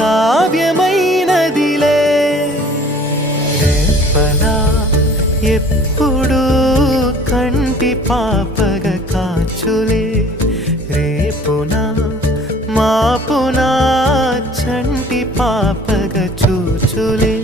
కావ్యమైనదిలే రేపనా ఎప్పుడు కంటి పాపగ కాచులే రేపునా మాపునా చంటి పాపగ చూచులే